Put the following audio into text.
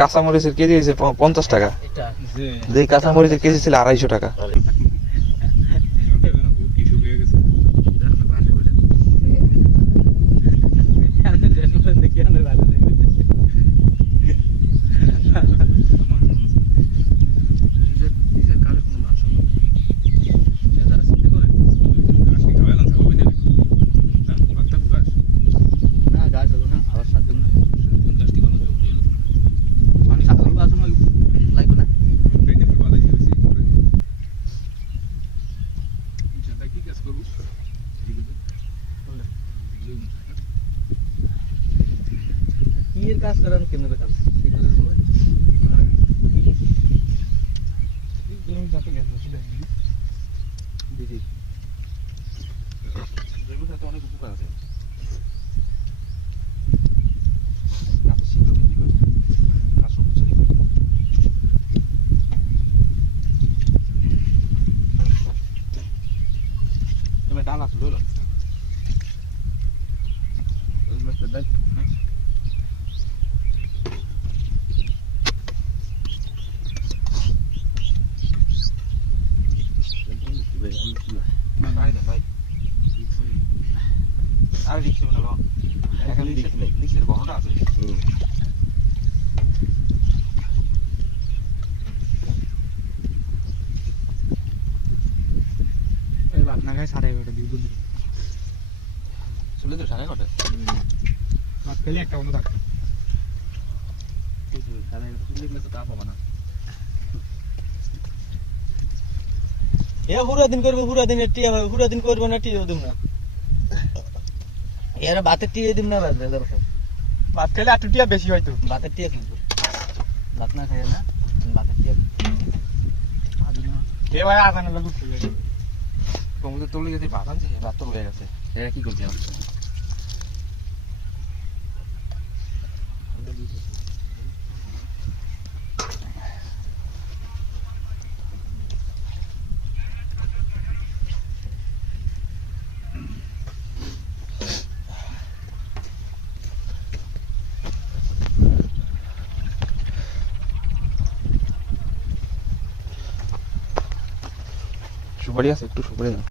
কাঁচামরিচের কেজি হয়েছে 50 টাকা, যে কাঁচামরিচের কেজি ছিল 250 টাকা। কাজ করেন কেন বেকার অনেক উপকার আছে। ডাল আছে আর রিক্স না লো এখন রিক্সের বহনটা আছে। এই বাপ না গায় 11:30 দিয়ে বলি চলে তো 11:30 বাপ খেলে একটা অন্য থাকে তুই 11:30 চলে তো তাপ হবে না। এ পুরো দিন করব, পুরো দিন টি হবে, পুরো দিন করব না টি দেব না। এরা ভাতের টি দিম না, ভাত খেলে আটু টিয়া বেশি হয়তো ভাতের টিয়া কিন্তু ভাত না খায় না ভাতের টিয়া এ ভাই আসান লাগু কমতে তুলে যদি ভাত আনছে ভাত তো রয়ে গেছে, এরা কি করবে? সুপারি আছে, একটু সুপারি দাও।